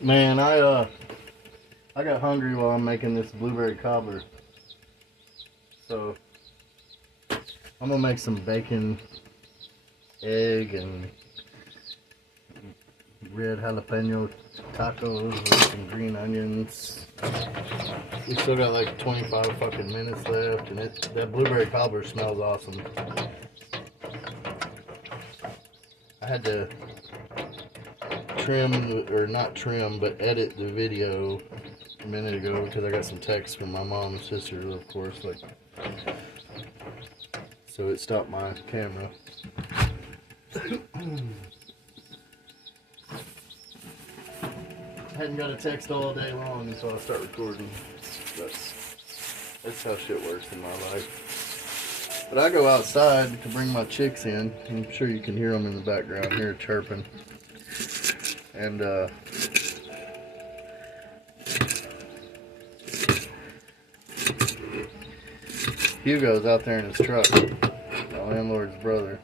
Man, I got hungry while I'm making this blueberry cobbler. So I'm gonna make some bacon, egg, and red jalapeno tacos with some green onions. We still got like 25 fucking minutes left, and that blueberry cobbler smells awesome. I had to not trim, but edit the video a minute ago because I got some texts from my mom and sister, of course, like, so it stopped my camera. I hadn't got a text all day long until I start recording. That's how shit works in my life. But I go outside to bring my chicks in. I'm sure you can hear them in the background here chirping. And Hugo's out there in his truck, my landlord's brother.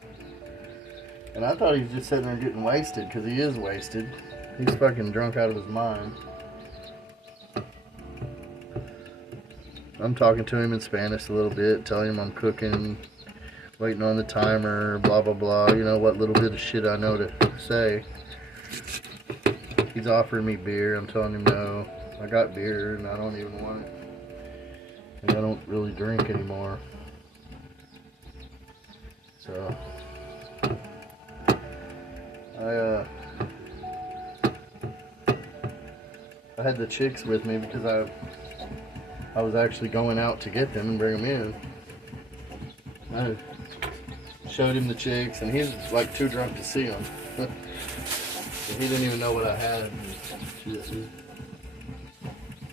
And I thought he was just sitting there getting wasted, because he is wasted. He's fucking drunk out of his mind. I'm talking to him in Spanish a little bit, telling him I'm cooking, waiting on the timer, blah blah blah, you know, what little bit of shit I know to say. He's offering me beer, I'm telling him no. I got beer and I don't even want it. And I don't really drink anymore. So I had the chicks with me because I was actually going out to get them and bring them in. I showed him the chicks, and he's like too drunk to see them. He didn't even know what I had. Shit,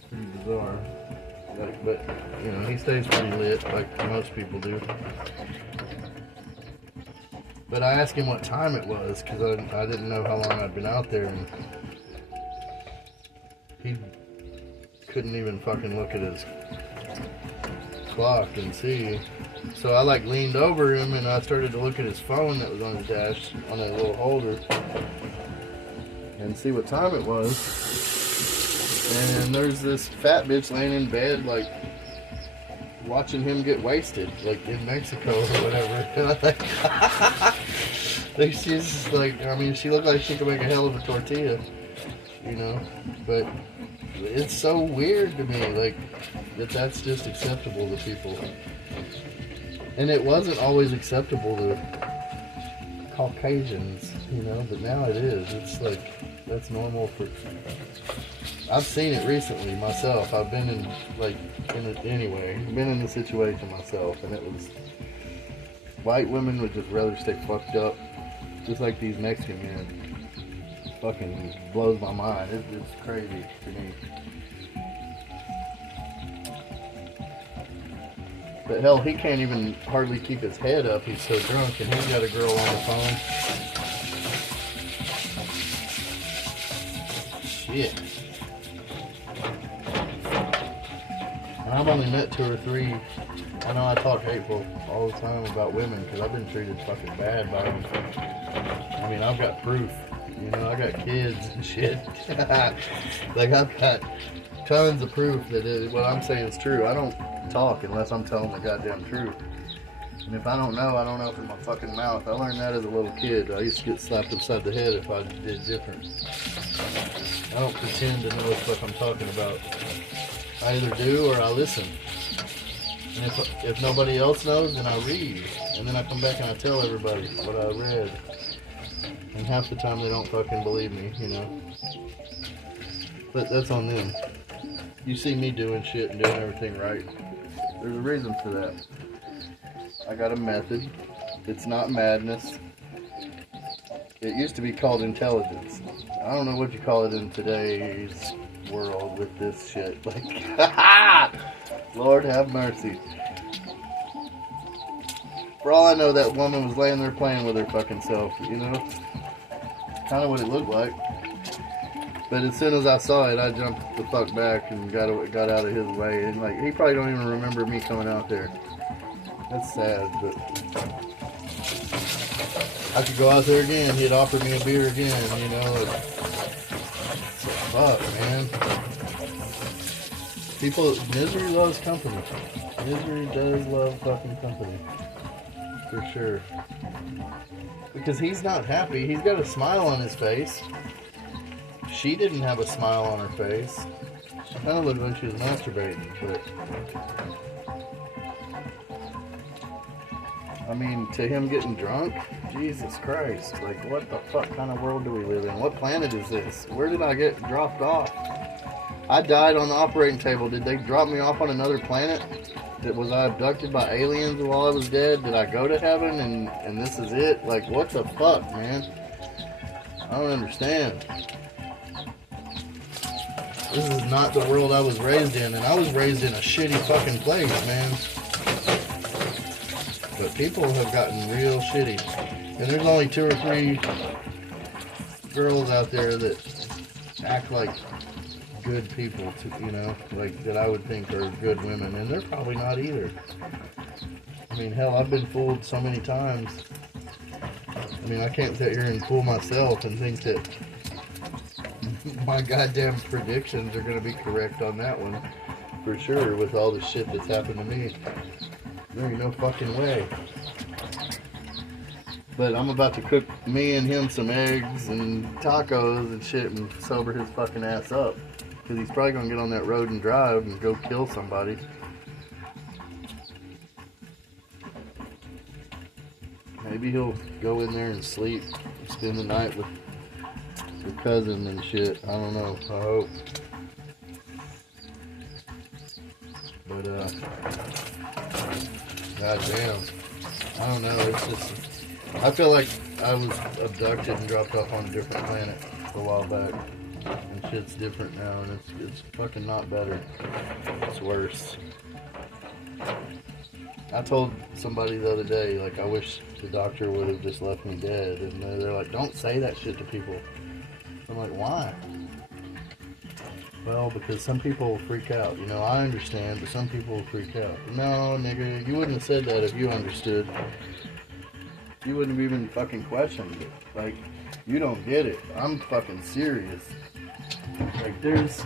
pretty bizarre. But you know, he stays pretty lit like most people do. But I asked him what time it was because I didn't know how long I'd been out there, and he couldn't even fucking look at his clock and see. So I like leaned over him and I started to look at his phone that was on his dash, on that little holder, and see what time it was. And there's this fat bitch laying in bed, like, watching him get wasted, like in Mexico or whatever. And I'm like, she's like, I mean, she looked like she could make a hell of a tortilla, you know, but it's so weird to me, like, that's just acceptable to people. And it wasn't always acceptable to Caucasians, you know, but now it is. It's like, that's normal for... I've seen it recently myself. I've been in, like, anyway, been in the situation myself, and it was... White women would just rather stay fucked up, just like these Mexican men. Fucking blows my mind. It's crazy to me. But hell, he can't even hardly keep his head up. He's so drunk, and he's got a girl on the phone. Shit. And I've only met 2 or 3. I know I talk hateful all the time about women because I've been treated fucking bad by them. I mean, I've got proof. You know, I got kids and shit. Like, I've got tons of proof that what I'm saying is true. I don't talk unless I'm telling the goddamn truth. And if I don't know from my fucking mouth. I learned that as a little kid. I used to get slapped upside the head if I did different. I don't pretend to know what the fuck I'm talking about. I either do or I listen. And if nobody else knows, then I read. And then I come back and I tell everybody what I read. And half the time they don't fucking believe me, you know. But that's on them. You see me doing shit and doing everything right. There's a reason for that. I got a method. It's not madness. It used to be called intelligence. I don't know what you call it in today's world with this shit. Like, Lord have mercy. For all I know, that woman was laying there playing with her fucking self, you know? Kind of what it looked like. But as soon as I saw it, I jumped the fuck back and got out of his way. And like, he probably don't even remember me coming out there. That's sad, but I could go out there again. He'd offer me a beer again, you know. Fuck, man. Misery loves company. Misery does love fucking company. For sure. Because he's not happy. He's got a smile on his face. She didn't have a smile on her face. She kind of looked like she was masturbating, but... I mean, to him getting drunk? Jesus Christ. Like, what the fuck kind of world do we live in? What planet is this? Where did I get dropped off? I died on the operating table. Did they drop me off on another planet? Was I abducted by aliens while I was dead? Did I go to heaven and this is it? Like, what the fuck, man? I don't understand. This is not the world I was raised in, and I was raised in a shitty fucking place, man. But people have gotten real shitty. And there's only 2 or 3 girls out there that act like good people, you know, like that I would think are good women, and they're probably not either. I mean, hell, I've been fooled so many times. I mean, I can't sit here and fool myself and think that my goddamn predictions are going to be correct on that one, for sure, with all the shit that's happened to me. There ain't no fucking way. But I'm about to cook me and him some eggs and tacos and shit and sober his fucking ass up. Because he's probably going to get on that road and drive and go kill somebody. Maybe he'll go in there and sleep, spend the night with your cousin and shit. I don't know. I hope. But, goddamn. I don't know. It's just... I feel like I was abducted and dropped off on a different planet a while back. And shit's different now, and it's fucking not better. It's worse. I told somebody the other day, like, I wish the doctor would have just left me dead. And they're like, don't say that shit to people. I'm like, why? Well, because some people will freak out. You know, I understand, but some people will freak out. No, nigga, you wouldn't have said that if you understood. You wouldn't have even fucking questioned it. Like, you don't get it. I'm fucking serious. Like, there's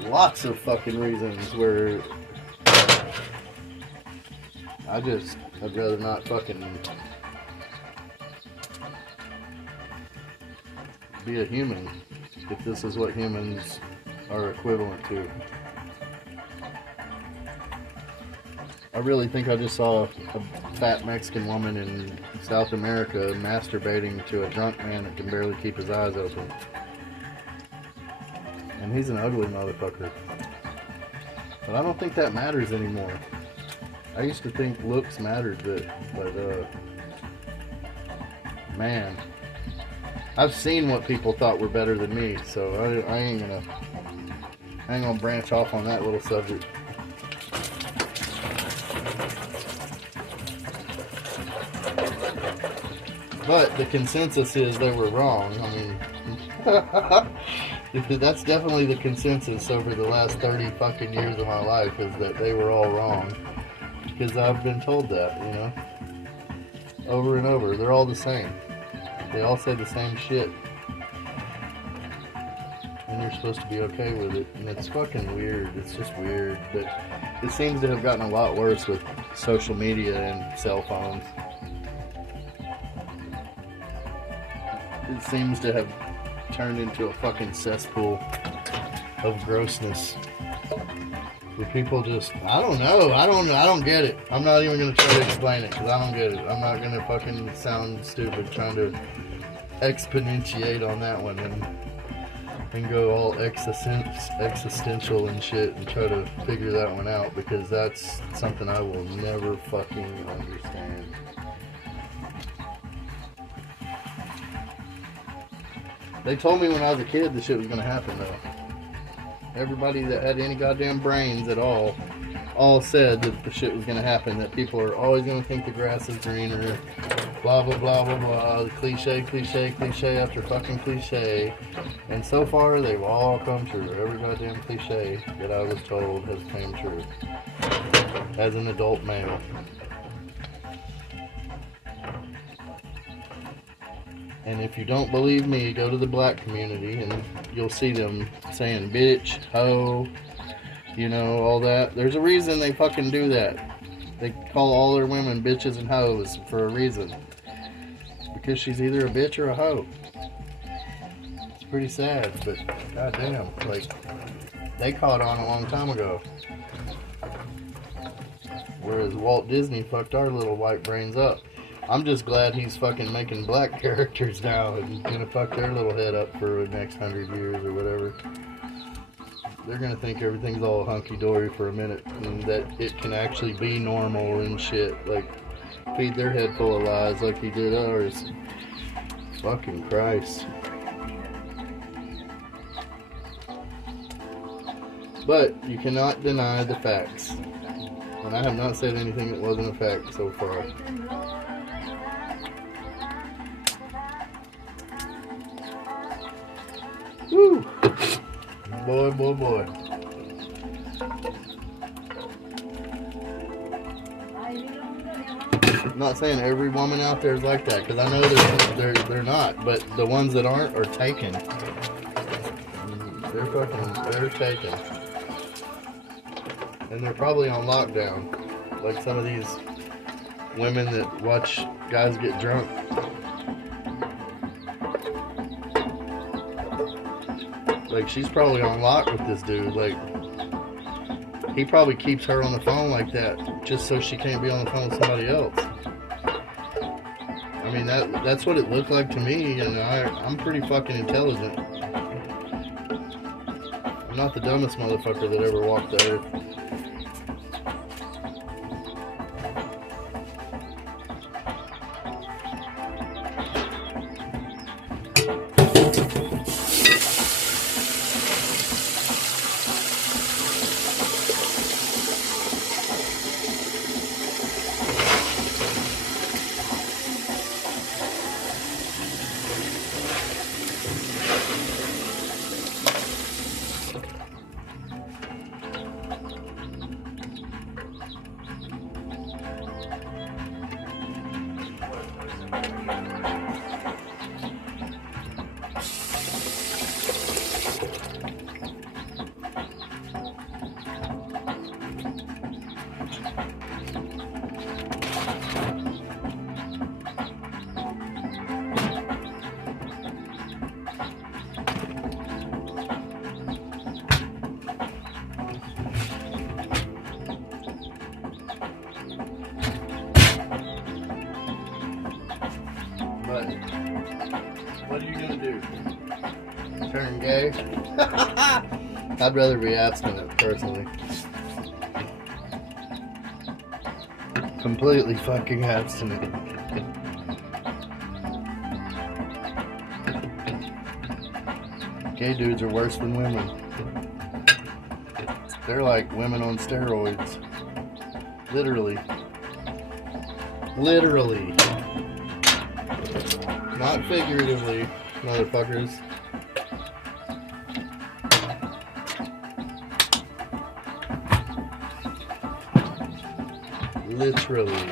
lots of fucking reasons where I'd rather not fucking be a human if this is what humans are equivalent to. I really think I just saw a fat Mexican woman in South America masturbating to a drunk man that can barely keep his eyes open. And he's an ugly motherfucker. But I don't think that matters anymore. I used to think looks mattered, but man, I've seen what people thought were better than me, so I ain't gonna branch off on that little subject. But the consensus is they were wrong. I mean, that's definitely the consensus over the last 30 fucking years of my life, is that they were all wrong. Because I've been told that, you know, over and over. They're all the same. They all say the same shit. And you're supposed to be okay with it. And it's fucking weird. It's just weird. But it seems to have gotten a lot worse with social media and cell phones. It seems to have turned into a fucking cesspool of grossness. Where people just, I don't know, I don't get it. I'm not even going to try to explain it, because I don't get it. I'm not going to fucking sound stupid trying to exponentiate on that one and go all existential and shit and try to figure that one out, because that's something I will never fucking understand. They told me when I was a kid the shit was going to happen, though. Everybody that had any goddamn brains at all said that the shit was going to happen, that people are always going to think the grass is greener, blah, blah, blah, blah, blah, the cliche after fucking cliche. And so far, they've all come true. Every goddamn cliche that I was told has come true. As an adult male. And if you don't believe me, go to the black community and you'll see them saying bitch, hoe, you know, all that. There's a reason they fucking do that. They call all their women bitches and hoes for a reason. Because she's either a bitch or a hoe. It's pretty sad, but goddamn, like, they caught on a long time ago. Whereas Walt Disney fucked our little white brains up. I'm just glad he's fucking making black characters now and gonna fuck their little head up for the next 100 years or whatever. They're gonna think everything's all hunky-dory for a minute and that it can actually be normal and shit. Like, feed their head full of lies like he did ours. Fucking Christ. But you cannot deny the facts. And I have not said anything that wasn't a fact so far. Woo! Boy, boy, boy. I'm not saying every woman out there is like that, because I know they're not, but the ones that aren't are taken. They're taken. And they're probably on lockdown, like some of these women that watch guys get drunk. Like, she's probably on lock with this dude. Like, he probably keeps her on the phone like that just so she can't be on the phone with somebody else. I mean, that's what it looked like to me, and I'm pretty fucking intelligent. I'm not the dumbest motherfucker that ever walked the earth. What are you gonna do? Turn gay? I'd rather be abstinent, personally. Completely fucking abstinent. Gay dudes are worse than women. They're like women on steroids. Literally. Literally. Not figuratively, motherfuckers. Literally.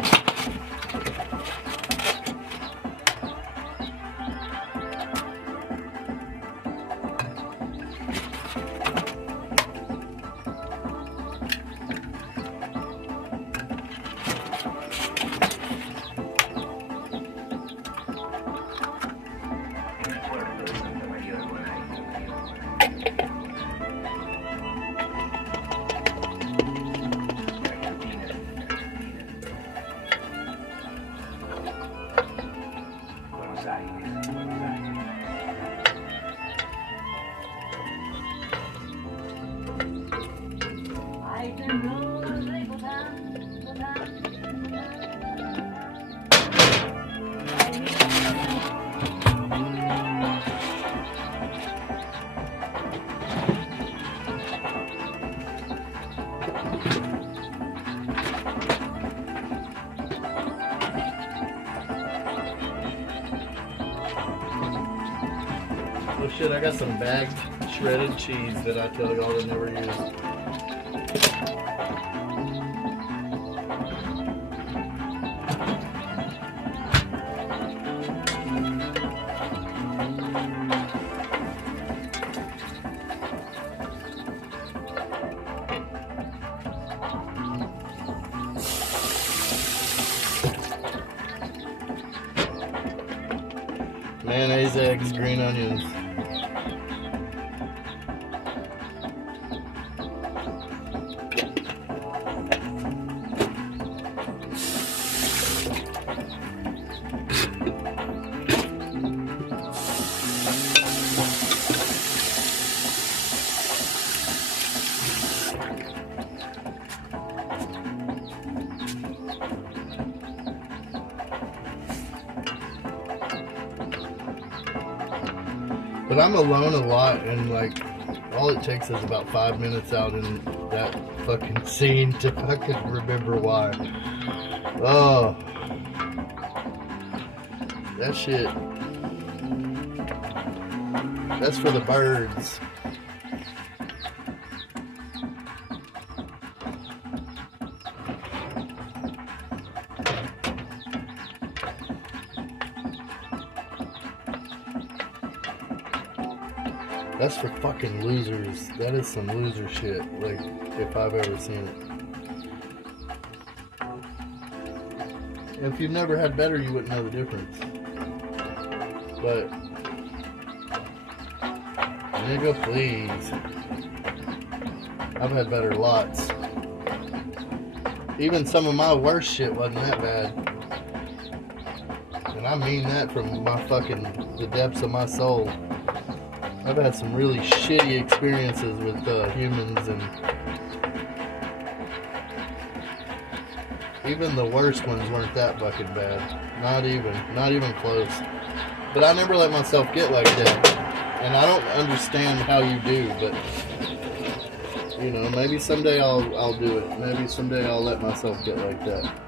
Oh shit, I got some bagged shredded cheese that I tell y'all to never use. cheese, eggs, green onions. But I'm alone a lot, and like, all it takes is about 5 minutes out in that fucking scene to fucking remember why. Oh, that shit. That's for the birds. That's for fucking losers. That is some loser shit, like, if I've ever seen it. If you've never had better, you wouldn't know the difference. But, nigga, please. I've had better lots. Even some of my worst shit wasn't that bad. And I mean that from the depths of my soul. I've had some really shitty experiences with humans, and even the worst ones weren't that fucking bad. Not even close. But I never let myself get like that. And I don't understand how you do, but you know, maybe someday I'll do it. Maybe someday I'll let myself get like that.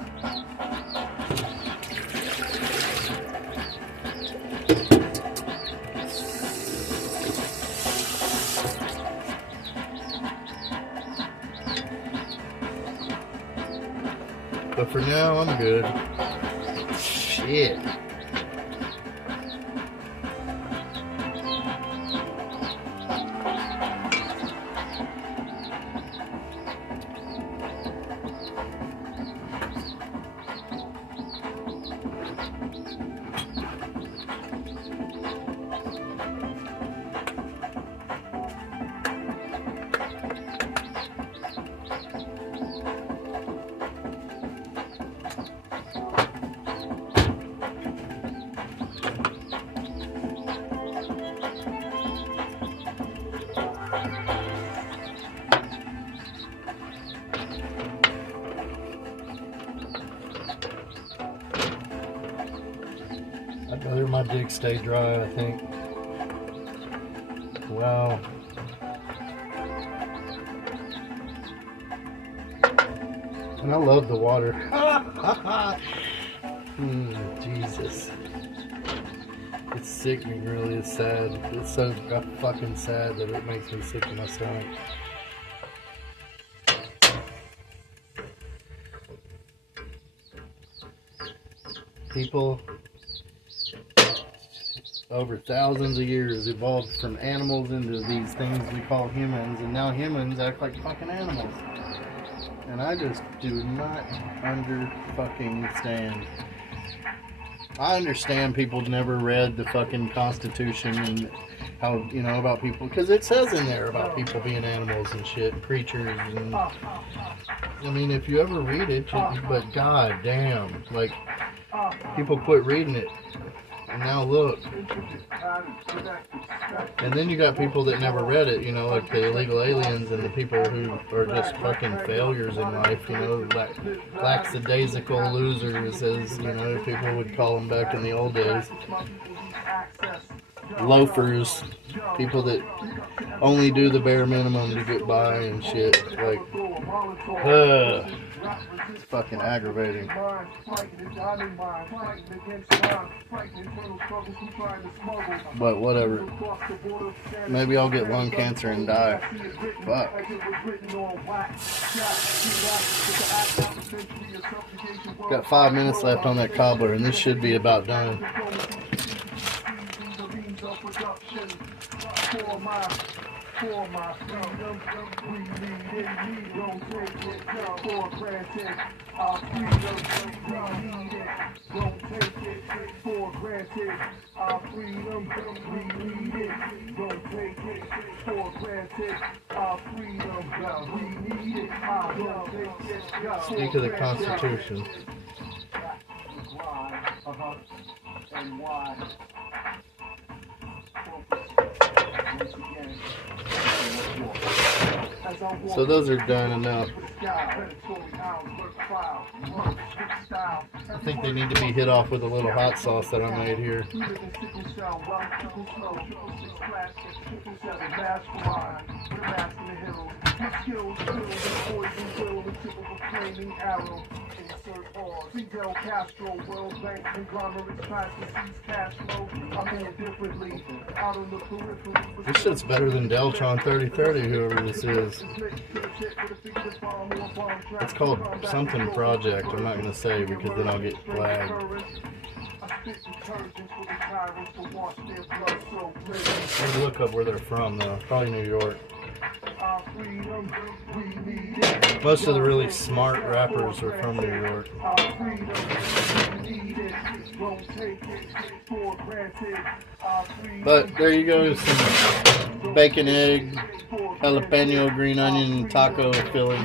But for now, I'm good. Shit. I'd rather my dick stay dry, I think. Wow. And I love the water. Jesus. It's sickening, really. It's sad. It's so fucking sad that it makes me sick in my stomach. People over thousands of years evolved from animals into these things we call humans, and now humans act like fucking animals. And I just do not stand. I understand people never read the fucking Constitution and how, you know, about people, because it says in there about people being animals and shit, creatures, and I mean, if you ever read it, but god damn, like, people quit reading it. And now look. And then you got people that never read it, you know, like the illegal aliens and the people who are just fucking failures in life, you know, like lackadaisical losers, as, you know, people would call them back in the old days. Loafers. People that only do the bare minimum to get by and shit. Like, it's fucking aggravating. But whatever. Maybe I'll get lung cancer and die. Fuck. Got 5 minutes left on that cobbler, and this should be about done. for my freedom. We need it, we don't take it for granted. Our freedom, we need it, don't take it for granted. Our freedom, we need it, don't take it for granted. Our freedom, we need it, don't take it for granted. Speak of the Constitution. And why? So those are done enough. I think they need to be hit off with a little hot sauce that I made here. Fidel Castro, World Bank, conglomerates, practices, cash flow. I'm in differently, out on the periphery. This shit's better than Deltron 3030, whoever this is. It's called something project. I'm not going to say because then I'll get flagged. Maybe look up where they're from though. Probably New York. Most of the really smart rappers are from New York. But there you go, some bacon, egg, jalapeno, green onion, taco filling.